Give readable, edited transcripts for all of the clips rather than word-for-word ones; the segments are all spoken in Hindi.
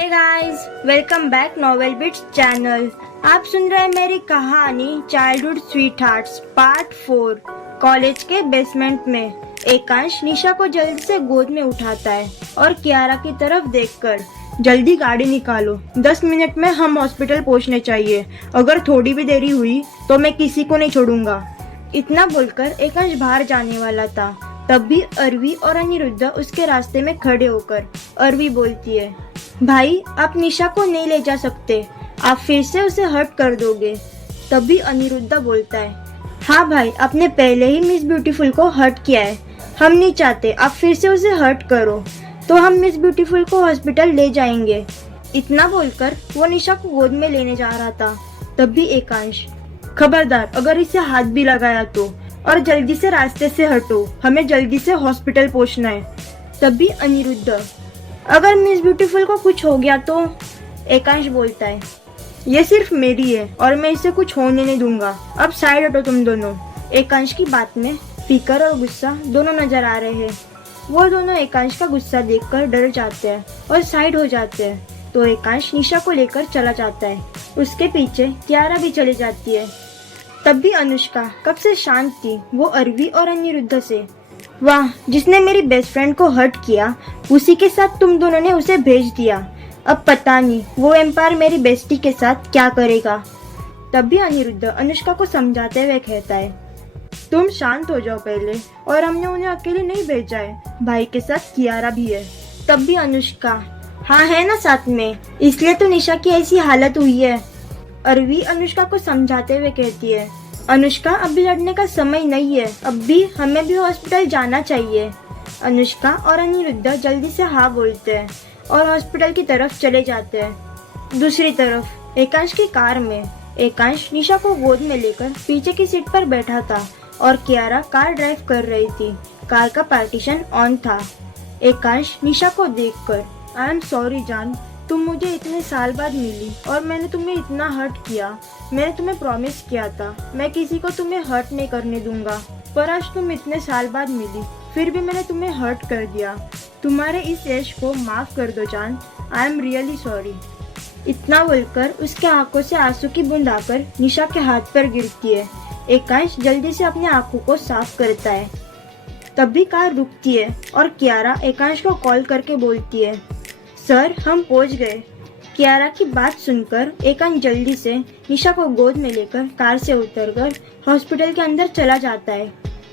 हे guys, welcome back novel bits channel. आप सुन रहे हैं मेरी कहानी childhood sweet hearts part 4। College के बेसमेंट में एकांश निशा को जल्दी से गोद में उठाता है और कियारा की तरफ देखकर, जल्दी गाड़ी निकालो, 10 मिनट में हम हॉस्पिटल पहुंचने चाहिए। अगर थोड़ी भी देरी हुई तो मैं किसी को नहीं छोड़ूंगा। इतना बोलकर एकांश बाहर जाने वाला था, तब भी अरवी और अनिरुद्ध उसके रास्ते में खड़े होकर अरवी बोलती है, भाई आप निशा को नहीं ले जा सकते, आप फिर से उसे हर्ट कर दोगे। तभी अनिरुद्ध बोलता है, हाँ भाई, आपने पहले ही मिस ब्यूटीफुल को हर्ट किया है, हम नहीं चाहते आप फिर से उसे हर्ट करो, तो हम मिस ब्यूटीफुल को हॉस्पिटल ले जाएंगे। इतना बोलकर वो निशा को गोद में लेने जा रहा था, तभी एकांश, खबरदार अगर इसे हाथ भी लगाया तो, और जल्दी से रास्ते से हटो, हमें जल्दी से हॉस्पिटल पहुंचना है। तभी अनिरुद्ध, अगर मिस ब्यूटीफुल को कुछ हो गया तो? एकांश बोलता है, ये सिर्फ मेरी है और मैं इसे कुछ होने नहीं दूंगा, अब साइड हटो तुम दोनों। एकांश की बात में फिकर और गुस्सा दोनों नजर आ रहे हैं। वो दोनों एकांश का गुस्सा देखकर डर जाते हैं और साइड हो जाते हैं। तो एकांश निशा को लेकर चला जाता है, उसके पीछे कियारा भी चली जाती है। तब भी अनुष्का कब से शांत थी, वो अरवी और अनिरुद्ध से, वाह, जिसने मेरी बेस्ट फ्रेंड को हर्ट किया उसी के साथ तुम दोनों ने उसे भेज दिया, अब पता नहीं वो एम्पायर मेरी बेस्टी के साथ क्या करेगा। तब भी अनिरुद्ध अनुष्का को समझाते हुए कहता है, तुम शांत हो जाओ पहले, और हमने उन्हें अकेले नहीं भेजा है, भाई के साथ कियारा भी है। तब भी अनुष्का, हाँ है ना साथ में, इसलिए तो निशा की ऐसी हालत हुई है। अरवी अनुष्का को समझाते हुए कहती है, अनुष्का अभी लड़ने का समय नहीं है, अब भी हमें भी हॉस्पिटल जाना चाहिए। अनुष्का और अनिरुद्ध जल्दी से हाँ बोलते हैं और हॉस्पिटल की तरफ चले जाते हैं। दूसरी तरफ एकांश की कार में एकांश निशा को गोद में लेकर पीछे की सीट पर बैठा था और कियारा कार ड्राइव कर रही थी। कार का पार्टीशन ऑन था। एकांश निशा को देखकर, आई एम सॉरी जान, तुम मुझे इतने साल बाद मिली और मैंने तुम्हें इतना हर्ट किया। मैंने तुम्हें प्रॉमिस किया था मैं किसी को तुम्हें हर्ट नहीं करने दूंगा, पर आज तुम इतने साल बाद मिली, फिर भी मैंने तुम्हें हर्ट कर दिया। तुम्हारे इस ऐश को माफ कर दो जान, आई एम रियली सॉरी। इतना बोलकर उसके आंखों से आंसू की बूंद आकर निशा के हाथ पर गिरती है। एकांश जल्दी से अपनी आंखों को साफ करता है। तभी कार रुकती है और कियारा एकांश को कॉल करके बोलती है, सर हम पहुंच गए। कियारा की बात सुनकर एकांश जल्दी से निशा को गोद में लेकर कार से उतरकर हॉस्पिटल के अंदर चला जाता है।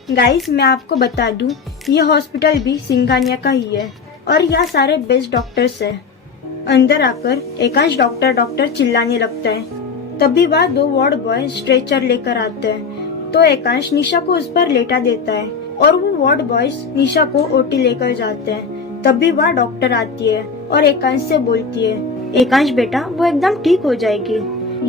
गाइस, मैं आपको बता दूं, ये हॉस्पिटल भी सिंघानिया का ही है और यहाँ सारे बेस्ट डॉक्टर्स हैं। अंदर आकर एकांश डॉक्टर डॉक्टर चिल्लाने लगता है। तभी वहाँ 2 वार्ड बॉय स्ट्रेचर लेकर आते हैं, तो एकांश निशा को उस पर लेटा देता है और वो वार्ड बॉयज निशा को ओटी लेकर जाते हैं। तभी वह डॉक्टर आती है और एकांश से बोलती है, एकांश बेटा वो एकदम ठीक हो जाएगी।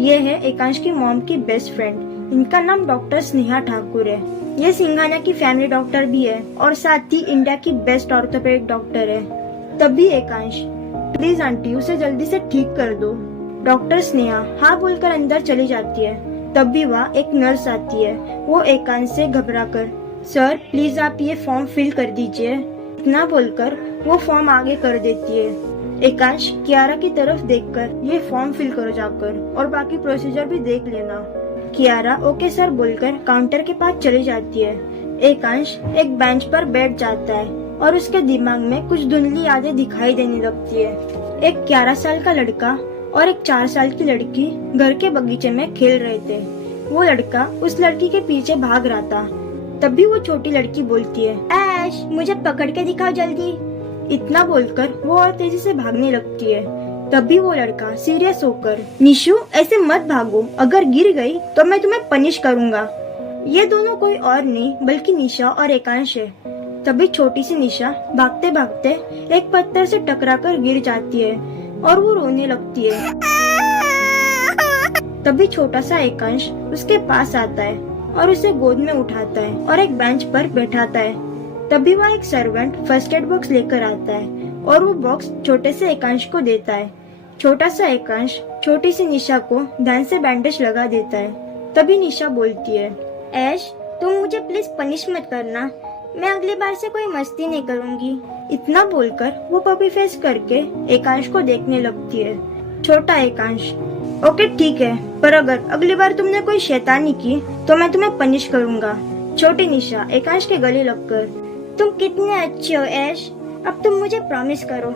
ये है एकांश की मॉम की बेस्ट फ्रेंड, इनका नाम डॉक्टर स्नेहा ठाकुर है। ये सिंघानिया की फैमिली डॉक्टर भी है और साथ ही इंडिया की बेस्ट ऑर्थोपेडिक डॉक्टर है। तभी एकांश, प्लीज आंटी उसे जल्दी से ठीक कर दो। डॉक्टर स्नेहा हाँ बोलकर अंदर चली जाती है। तभी वहाँ एक नर्स आती है। वो एकांश से घबराकर, सर प्लीज आप ये फॉर्म फिल कर दीजिए। इतना बोलकर वो फॉर्म आगे कर देती है। एकांश कियारा की तरफ देखकर, ये फॉर्म फिल करो जाकर और बाकी प्रोसीजर भी देख लेना। कियारा ओके सर बोलकर काउंटर के पास चली जाती है। एकांश एक बेंच पर बैठ जाता है और उसके दिमाग में कुछ धुंधली यादें दिखाई देने लगती है। एक 11 साल का लड़का और एक 4 साल की लड़की घर के बगीचे में खेल रहे थे। वो लड़का उस लड़की के पीछे भाग रहा था। तभी वो छोटी लड़की बोलती है, ऐश मुझे पकड़ के दिखाओ जल्दी। इतना बोलकर वो और तेजी से भागने लगती है। तभी वो लड़का सीरियस होकर, निशु ऐसे मत भागो, अगर गिर गई तो मैं तुम्हें पनिश करूंगा। ये दोनों कोई और नहीं बल्कि निशा और एकांश है। तभी छोटी सी निशा भागते भागते एक पत्थर से टकराकर गिर जाती है और वो रोने लगती है। तभी छोटा सा एकांश उसके पास आता है और उसे गोद में उठाता है और एक बेंच पर बैठाता है। तभी वह एक सर्वेंट फर्स्ट एड बॉक्स लेकर आता है और वो बॉक्स छोटे से एकांश को देता है। छोटा सा एकांश छोटी सी निशा को ध्यान से बैंडेज लगा देता है। तभी निशा बोलती है, ऐश तुम मुझे प्लीज पनिश मत करना, मैं अगली बार से कोई मस्ती नहीं करूंगी। इतना बोलकर वो पपी फेस करके एकांश को देखने लगती है। छोटा एकांश, ओके ठीक है, पर अगर अगली बार तुमने कोई शैतानी की तो मैं तुम्हें पनिश करूंगा। छोटी निशा एकांश के गले लगकर, तुम कितने अच्छे हो ऐश, अब तुम मुझे प्रॉमिस करो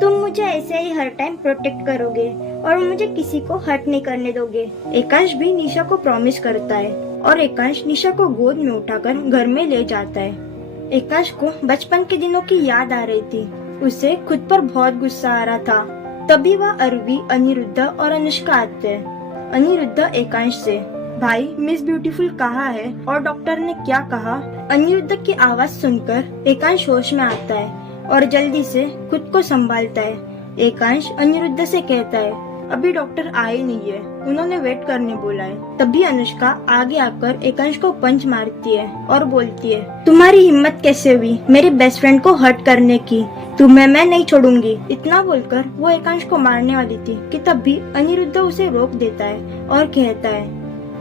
तुम मुझे ऐसे ही हर टाइम प्रोटेक्ट करोगे और मुझे किसी को हर्ट नहीं करने दोगे। एकांश भी निशा को प्रॉमिस करता है और एकांश निशा को गोद में उठाकर घर में ले जाता है। एकांश को बचपन के दिनों की याद आ रही थी। उसे खुद पर बहुत गुस्सा आ रहा था। तभी वह अरवी, अनिरुद्ध और अनुष्का आते हैं। अनिरुद्ध एकांश से, भाई मिस ब्यूटीफुल कहाँ है और डॉक्टर ने क्या कहा? अनिरुद्ध की आवाज सुनकर एकांश होश में आता है और जल्दी से खुद को संभालता है। एकांश अनिरुद्ध से कहता है, अभी डॉक्टर आए नहीं है, उन्होंने वेट करने बोला है। तभी अनुष्का आगे आकर एकांश को पंच मारती है और बोलती है, तुम्हारी हिम्मत कैसे हुई मेरी बेस्ट फ्रेंड को हर्ट करने की? तुम्हें मैं नहीं छोड़ूंगी। इतना बोलकर वो एकांश को मारने वाली थी कि तभी अनिरुद्ध उसे रोक देता है और कहता है,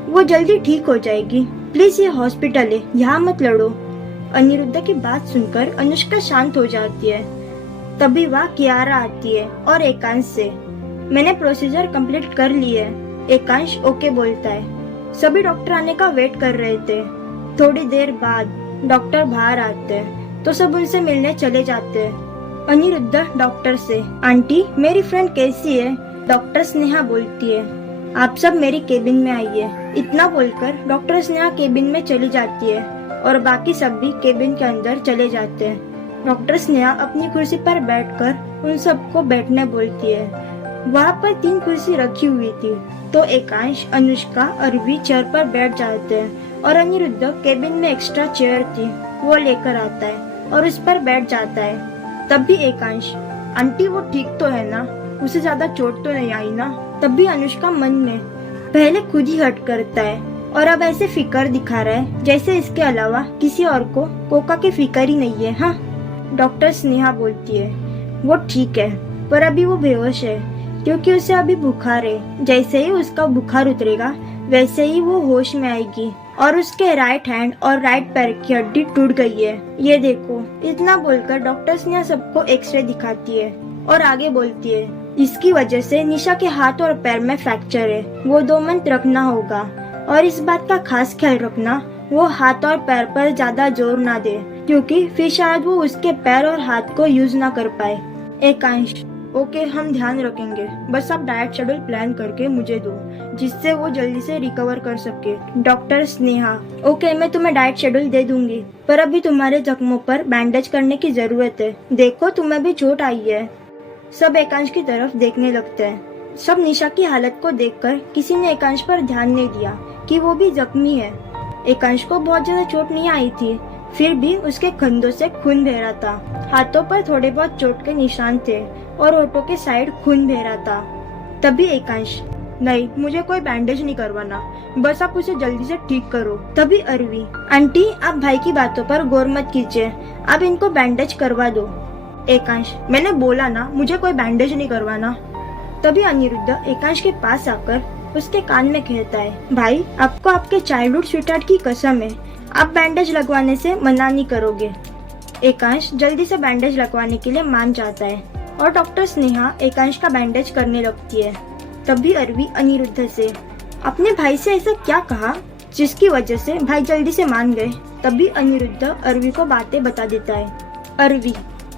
वो जल्दी ठीक हो जाएगी, प्लीज ये हॉस्पिटल है, यहाँ मत लड़ो। अनिरुद्ध की बात सुनकर अनुष्का शांत हो जाती है। तभी वह कियारा आती है और एकांश से, मैंने प्रोसीजर कंप्लीट कर ली है। एकांश ओके बोलता है। सभी डॉक्टर आने का वेट कर रहे थे। थोड़ी देर बाद डॉक्टर बाहर आते हैं तो सब उनसे मिलने चले जाते हैं। अनिरुद्ध डॉक्टर से, आंटी मेरी फ्रेंड कैसी है? डॉक्टर स्नेहा बोलती है, आप सब मेरी केबिन में आइए। इतना बोलकर डॉक्टर स्नेहा केबिन में चली जाती है और बाकी सब भी केबिन के अंदर चले जाते हैं। डॉक्टर स्नेहा अपनी कुर्सी पर बैठकर उन सबको बैठने बोलती है। वहाँ पर 3 कुर्सी रखी हुई थी तो एकांश, अनुष्का, अरवी चेयर पर बैठ जाते हैं और अनिरुद्ध केबिन में एक्स्ट्रा चेयर थी वो लेकर आता है और उस पर बैठ जाता है। तब भी एकांश, आंटी वो ठीक तो है ना, उसे ज्यादा चोट तो नहीं आई ना? तब भी अनुष्का मन में पहले खुद ही हर्ट करता है और अब ऐसे फिकर दिखा रहा है जैसे इसके अलावा किसी और को कोका की फिकर ही नहीं है। हाँ, डॉक्टर स्नेहा बोलती है, वो ठीक है पर अभी वो बेहोश है क्योंकि उसे अभी बुखार है। जैसे ही उसका बुखार उतरेगा वैसे ही वो होश में आएगी और उसके राइट हैंड और राइट पैर की हड्डी टूट गई है, ये देखो। इतना बोलकर डॉक्टर स्नेहा सबको एक्सरे दिखाती है और आगे बोलती है, इसकी वजह से निशा के हाथ और पैर में फ्रैक्चर है, वो 2 मंथ रखना होगा और इस बात का खास ख्याल रखना वो हाथ और पैर पर ज्यादा जोर ना दे क्योंकि फिर शायद वो उसके पैर और हाथ को यूज ना कर पाए। एकांश, ओके हम ध्यान रखेंगे, बस आप डाइट शेड्यूल प्लान करके मुझे दो जिससे वो जल्दी से रिकवर कर सके। डॉक्टर स्नेहा, ओके मैं तुम्हें डाइट शेड्यूल दे दूंगी पर अभी तुम्हारे जख्मों पर बैंडेज करने की जरूरत है, देखो तुम्हें भी चोट आई है। सब एकांश की तरफ देखने लगते हैं। सब निशा की हालत को देखकर किसी ने एकांश पर ध्यान नहीं दिया कि वो भी जख्मी है। एकांश को बहुत ज्यादा चोट नहीं आई थी फिर भी उसके कंधों से खून बह रहा था। हाथों पर थोड़े बहुत चोट के निशान थे और होठों के साइड खून बह रहा था। तभी एकांश, नहीं मुझे कोई बैंडेज नहीं करवाना, बस आप उसे जल्दी से ठीक करो। तभी अरवी, आंटी आप भाई की बातों पर गौर मत कीजिए, आप इनको बैंडेज करवा दो। एकांश, मैंने बोला ना मुझे कोई बैंडेज नहीं करवाना। तभी अनिरुद्ध एकांश के पास आकर उसके कान में कहता है, भाई आपको आपके चाइल्डहुड स्वीटहार्ट की कसम है, आप बैंडेज लगवाने से मना नहीं करोगे। एकांश जल्दी से बैंडेज लगवाने के लिए मान जाता है और डॉक्टर स्नेहा एकांश का बैंडेज करने लगती है। तभी अरवी अनिरुद्ध से, अपने भाई से ऐसा क्या कहा जिसकी वजह से भाई जल्दी से मान गए? तभी अनिरुद्ध अरवी को बातें बता देता है। अरवी,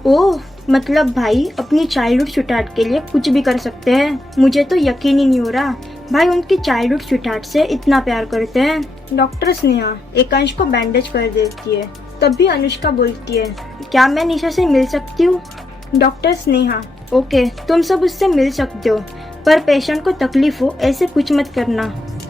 ओह मतलब भाई अपनी चाइल्डहुड स्वीटहार्ट के लिए कुछ भी कर सकते हैं, मुझे तो यकीन ही नहीं हो रहा भाई उनकी चाइल्डहुड स्वीटहार्ट से इतना प्यार करते हैं। डॉक्टर स्नेहा एकांश को बैंडेज कर देती है। तभी अनुष्का बोलती है, क्या मैं निशा से मिल सकती हूँ? डॉक्टर स्नेहा, ओके तुम सब उससे मिल सकते हो पर पेशेंट को तकलीफ हो ऐसे कुछ मत करना।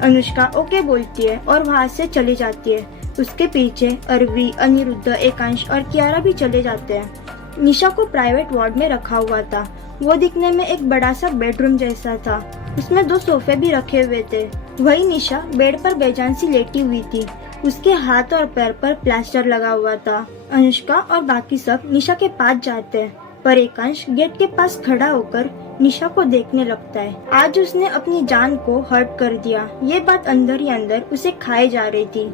अनुष्का ओके बोलती है और वहाँ से चली जाती है। उसके पीछे अरवी, अनिरुद्ध, एकांश और कियारा भी चले जाते हैं। निशा को प्राइवेट वार्ड में रखा हुआ था। वो दिखने में एक बड़ा सा बेडरूम जैसा था, उसमें 2 सोफे भी रखे हुए थे। वही निशा बेड पर बेजान सी लेटी हुई थी, उसके हाथ और पैर पर प्लास्टर लगा हुआ था। अनुष्का और बाकी सब निशा के पास जाते हैं पर एकांश गेट के पास खड़ा होकर निशा को देखने लगता है। आज उसने अपनी जान को हर्ट कर दिया, ये बात अंदर ही अंदर उसे खाए जा रही थी।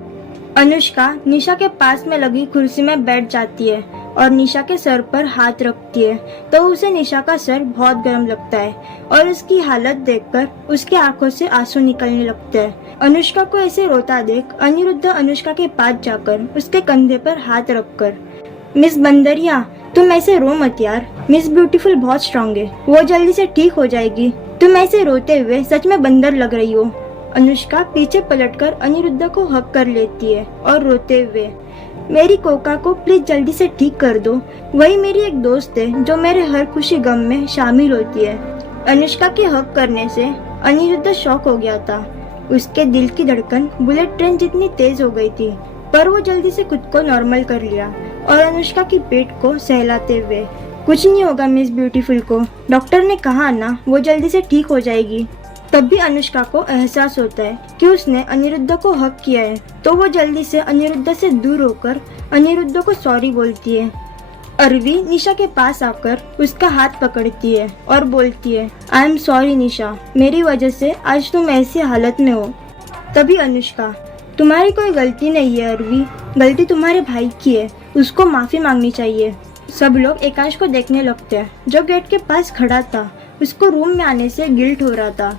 अनुष्का निशा के पास में लगी कुर्सी में बैठ जाती है और निशा के सर पर हाथ रखती है तो उसे निशा का सर बहुत गर्म लगता है और उसकी हालत देखकर उसकी आंखों से आंसू निकलने लगते हैं। अनुष्का को ऐसे रोता देख अनिरुद्ध अनुष्का के पास जाकर उसके कंधे पर हाथ रखकर, मिस बंदरिया तुम ऐसे रो मत यार, मिस ब्यूटीफुल बहुत स्ट्रांग है, वो जल्दी से ठीक हो जाएगी, तुम ऐसे रोते हुए सच में बंदर लग रही हो। अनुष्का पीछे पलटकर अनिरुद्ध को हक कर लेती है और रोते हुए, मेरी कोका को प्लीज जल्दी से ठीक कर दो, वही मेरी एक दोस्त है जो मेरे हर खुशी गम में शामिल होती है। अनुष्का के हक करने से अनिरुद्ध शॉक हो गया था। उसके दिल की धड़कन बुलेट ट्रेन जितनी तेज हो गई थी, पर वो जल्दी से खुद को नॉर्मल कर लिया और अनुष्का की पेट को सहलाते हुए, कुछ नहीं होगा मिस ब्यूटीफुल को, डॉक्टर ने कहा ना वो जल्दी से ठीक हो जाएगी। तब भी अनुष्का को एहसास होता है कि उसने अनिरुद्ध को हक किया है तो वो जल्दी से अनिरुद्ध से दूर होकर अनिरुद्ध को सॉरी बोलती है। अरवी निशा के पास आकर उसका हाथ पकड़ती है और बोलती है, आई एम सॉरी निशा, मेरी वजह से आज तुम ऐसी हालत में हो। तभी अनुष्का, तुम्हारी कोई गलती नहीं है अरवी, गलती तुम्हारे भाई की है, उसको माफी मांगनी चाहिए। सब लोग एकांश को देखने लगते हैं जो गेट के पास खड़ा था, उसको रूम में आने से गिल्ट हो रहा था।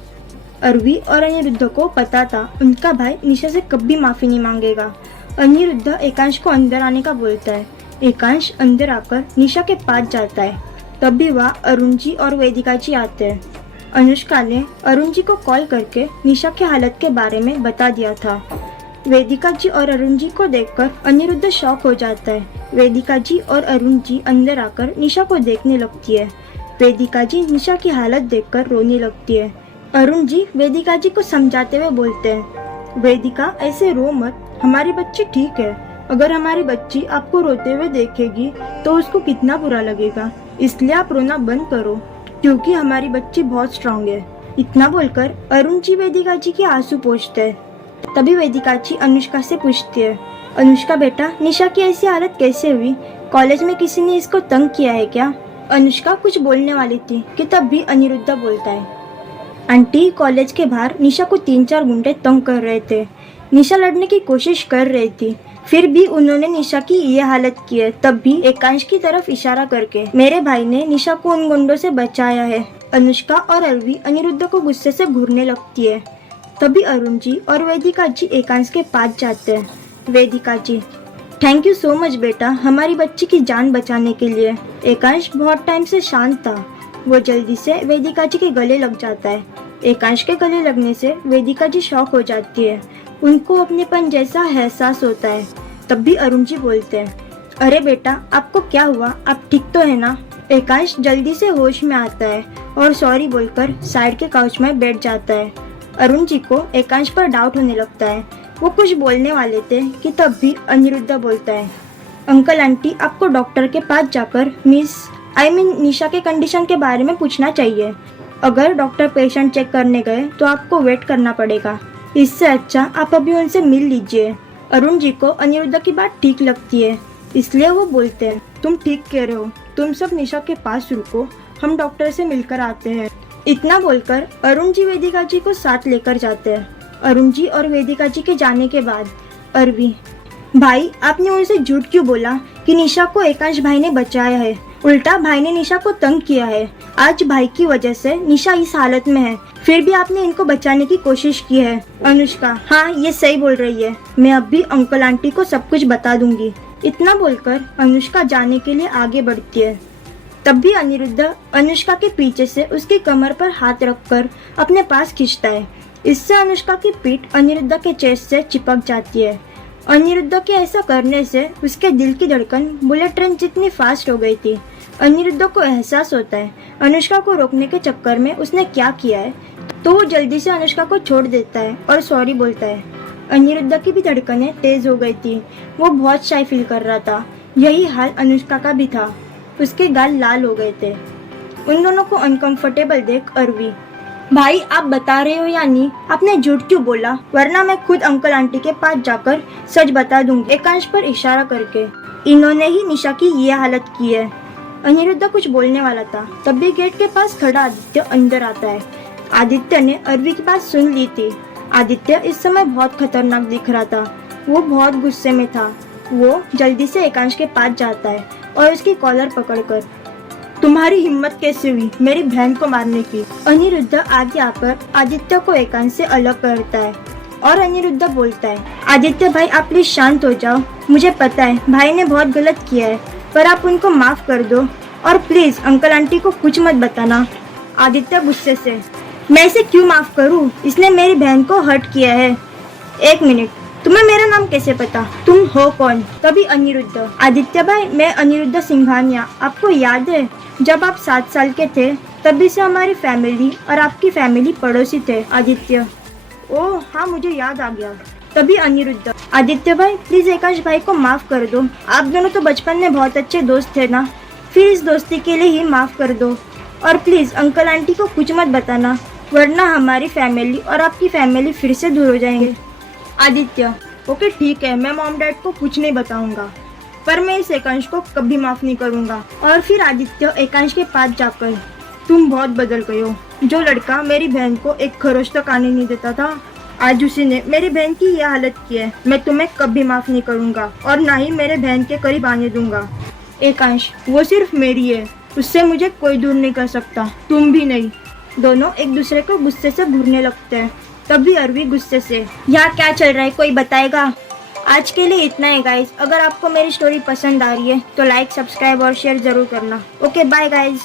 अरवी और अनिरुद्ध को पता था उनका भाई निशा से कभी माफी नहीं मांगेगा। अनिरुद्ध एकांश को अंदर आने का बोलता है। एकांश अंदर आकर निशा के पास जाता है। तभी वह अरुण जी और वेदिका जी आते हैं। अनुष्का ने अरुण जी को कॉल करके निशा की हालत के बारे में बता दिया था। वेदिका जी और अरुण जी को देखकर अनिरुद्ध शॉक हो जाता है। वेदिका जी और अरुण जी अंदर आकर निशा को देखने लगती है। वेदिका जी निशा की हालत देखकर रोने लगती है। अरुण जी वेदिका जी को समझाते हुए बोलते हैं, वेदिका ऐसे रो मत, हमारी बच्ची ठीक है, अगर हमारी बच्ची आपको रोते हुए देखेगी तो उसको कितना बुरा लगेगा, इसलिए आप रोना बंद करो क्योंकि हमारी बच्ची बहुत स्ट्रांग है। इतना बोलकर अरुण जी वेदिका जी के आंसू पोंछते हैं। तभी वेदिका जी अनुष्का से पूछती है, अनुष्का बेटा निशा की ऐसी हालत कैसे हुई, कॉलेज में किसी ने इसको तंग किया है क्या? अनुष्का कुछ बोलने वाली थी कि तब भी अनिरुद्ध बोलता है, आंटी कॉलेज के बाहर निशा को 3-4 गुंडे तंग कर रहे थे, निशा लड़ने की कोशिश कर रही थी, फिर भी उन्होंने निशा की ये हालत की है। तब भी एकांश की तरफ इशारा करके मेरे भाई ने निशा को उन गुंडों से बचाया है। अनुष्का और अरवी अनिरुद्ध को गुस्से से घूरने लगती है। तभी अरुण जी और वेदिका जी एकांश के पास जाते हैं। वेदिका जी, थैंक यू सो मच बेटा हमारी बच्ची की जान बचाने के लिए। एकांश बहुत टाइम से शांत था, वो जल्दी से वेदिका जी के गले लग जाता है। एकांश के गले लगने से वेदिका जी शॉक हो जाती है, उनको अपनेपन जैसा एहसास होता है। तब भी अरुण जी बोलते हैं, अरे बेटा आपको क्या हुआ, आप ठीक तो है ना? एकांश जल्दी से होश में आता है और सॉरी बोलकर साइड के काउच में बैठ जाता है। अरुण जी को एकांश पर डाउट होने लगता है। वो कुछ बोलने वाले थे कि तब भी अनिरुद्ध बोलता है, अंकल आंटी आपको डॉक्टर के पास जाकर निशा के कंडीशन के बारे में पूछना चाहिए। अगर डॉक्टर पेशेंट चेक करने गए तो आपको वेट करना पड़ेगा, इससे अच्छा आप अभी उनसे मिल लीजिए। अरुण जी को अनिरुद्ध की बात ठीक लगती है, इसलिए वो बोलते हैं, तुम ठीक कह रहे हो, तुम सब निशा के पास रुको, हम डॉक्टर से मिलकर आते हैं। इतना बोलकर अरुण जी वेदिका जी को साथ लेकर जाते हैं। अरुण जी और वेदिका जी के जाने के बाद अरवी, भाई आपने उनसे झूठ क्यों बोला कि निशा को एकांश भाई ने बचाया है? उल्टा भाई ने निशा को तंग किया है। आज भाई की वजह से निशा इस हालत में है, फिर भी आपने इनको बचाने की कोशिश की है। अनुष्का, हाँ ये सही बोल रही है, मैं अब भी अंकल आंटी को सब कुछ बता दूंगी। इतना बोलकर अनुष्का जाने के लिए आगे बढ़ती है। तब भी अनिरुद्ध अनुष्का के पीछे से उसकी कमर पर हाथ रखकर अपने पास खींचता है। इससे अनुष्का की पीठ अनिरुद्ध के चेस्ट से चिपक जाती है। अनिरुद्ध के ऐसा करने से उसके दिल की धड़कन बुलेट ट्रेन जितनी फास्ट हो गई थी। अनिरुद्ध को एहसास होता है अनुष्का को रोकने के चक्कर में उसने क्या किया है, तो वो जल्दी से अनुष्का को छोड़ देता है और सॉरी बोलता है। अनिरुद्ध की भी धड़कनें तेज हो गई थी, वो बहुत शाय फील कर रहा था। यही हाल अनुष्का का भी था, उसके गाल लाल हो गए थे। उन दोनों को अनकंफर्टेबल देख अरवी, भाई आप बता रहे हो या नहीं, आपने झूठ क्यों बोला, वरना मैं खुद अंकल आंटी के पास जाकर सच बता दूंगी। एकांश पर इशारा करके, इन्होंने ही निशा की ये हालत की है। अनिरुद्ध कुछ बोलने वाला था, तभी गेट के पास खड़ा आदित्य अंदर आता है। आदित्य ने अरवी की बात सुन ली थी। आदित्य इस समय बहुत खतरनाक दिख रहा था, वो बहुत गुस्से में था। वो जल्दी से एकांश के पास जाता है और उसकी कॉलर पकड़कर, तुम्हारी हिम्मत कैसे हुई मेरी बहन को मारने की? अनिरुद्ध आगे आकर आदित्य को एकांश से अलग करता है और अनिरुद्ध बोलता है, आदित्य भाई आप प्लीज शांत हो जाओ। मुझे पता है भाई ने बहुत गलत किया है, पर आप उनको माफ कर दो और प्लीज अंकल आंटी को कुछ मत बताना। आदित्य गुस्से से, मैं इसे क्यों माफ करूं? इसने मेरी बहन को हर्ट किया है। एक मिनट, तुम्हें मेरा नाम कैसे पता? तुम हो कौन? तभी अनिरुद्ध, आदित्य भाई मैं अनिरुद्ध सिंघानिया। आपको याद है जब आप 7 साल के थे तभी से हमारी फैमिली और आपकी फैमिली पड़ोसी थे। आदित्य, ओह हाँ मुझे याद आ गया। तभी अनिरुद्ध, आदित्य भाई प्लीज एकांश भाई को माफ कर दो। आप दोनों तो बचपन में बहुत अच्छे दोस्त थे ना, फिर इस दोस्ती के लिए ही माफ कर दो और प्लीज अंकल आंटी को कुछ मत बताना, वरना हमारी फैमिली और आपकी फैमिली फिर से दूर हो जाएंगे। आदित्य, ओके ठीक है, मैं मॉम डैड को कुछ नहीं बताऊंगा, पर मैं इस एकांश को कभी माफ नहीं करूंगा। और फिर आदित्य एकांश के पास जाकर, तुम बहुत बदल गए हो। जो लड़का मेरी बहन को एक खरोच तक आने नहीं देता था, आज उसी ने मेरी बहन की यह हालत की है। मैं तुम्हें कभी माफ नहीं करूंगा और ना ही मेरे बहन के करीब आने दूंगा। एकांश, वो सिर्फ मेरी है, उससे मुझे कोई दूर नहीं कर सकता, तुम भी नहीं। दोनों एक दूसरे को गुस्से से घूरने लगते हैं। तभी अरवी गुस्से से, यहाँ क्या चल रहा है कोई बताएगा? आज के लिए इतना है गाइस। अगर आपको मेरी स्टोरी पसंद आ रही है तो लाइक, सब्सक्राइब और शेयर जरूर करना। Okay bye guys.